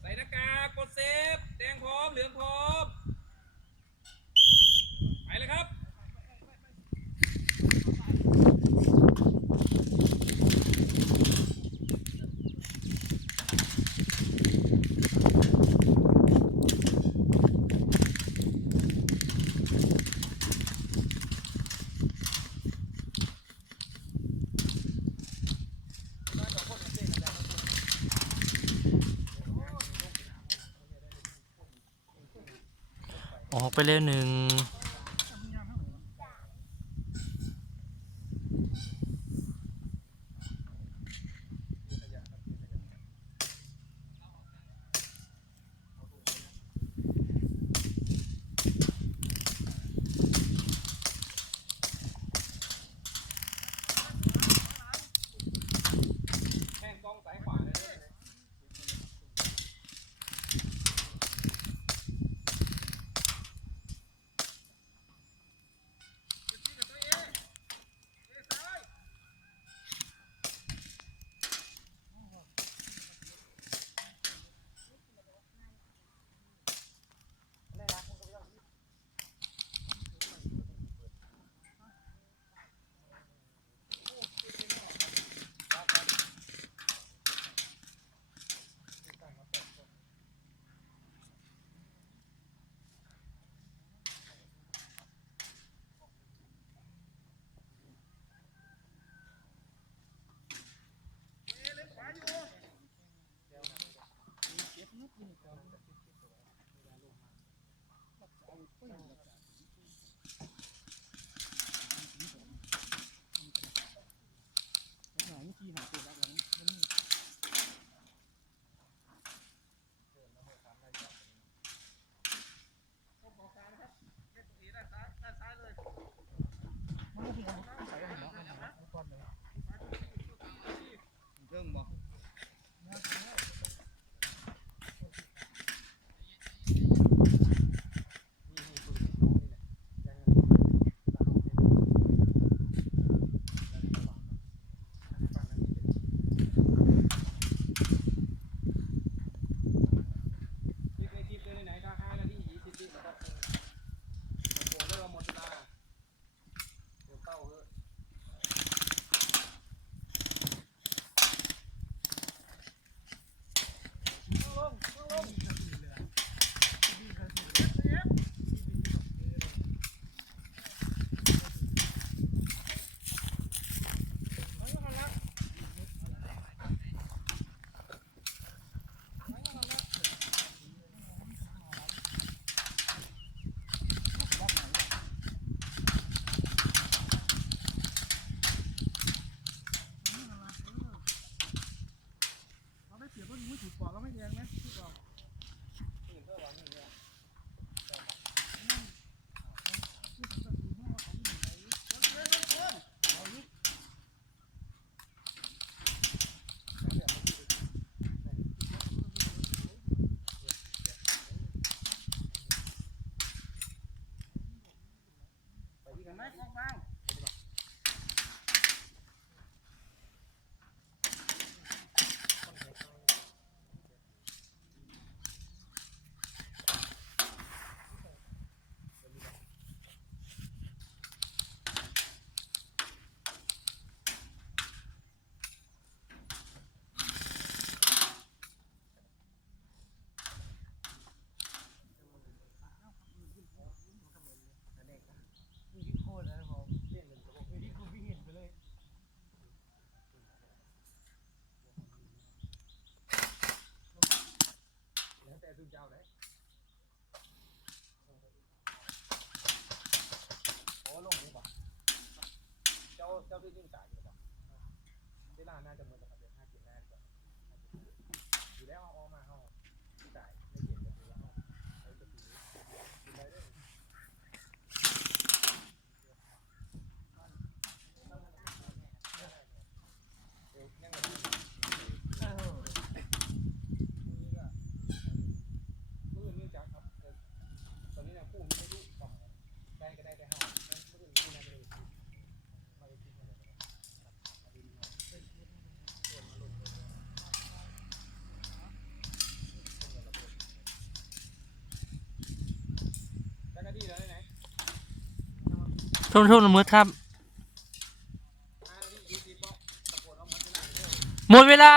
ใส่หน้ากากกดเซฟแดงพร้อมเหลืองพร้อมไปเลยครับออกไปแล้วหนึ่งแท่งกล้องซ้ายขวาเลยเรื่องบ่เจ้าที่ยิ่งจ่ายอยู่ป่ะเวลาน่าจะเหมือนกับเดือน5 เกมแรกก่อนอยู่แล้วเอามาเอาจ่ายไม่เก็บก็ถือว่าเอาจะถือกินได้ด้วยยังแบบนี้มือจักครับตอนนี้นะคู่ไม่รู้ฝั่งได้ก็ได้แต่ห้ามือคู่น่าจะได้มาได้ที่ไหน ต้นทุ่งละมืดครับ 5 นาที 20 บ่ตะโกนว่าหมดเวลาเลย หมดเวลา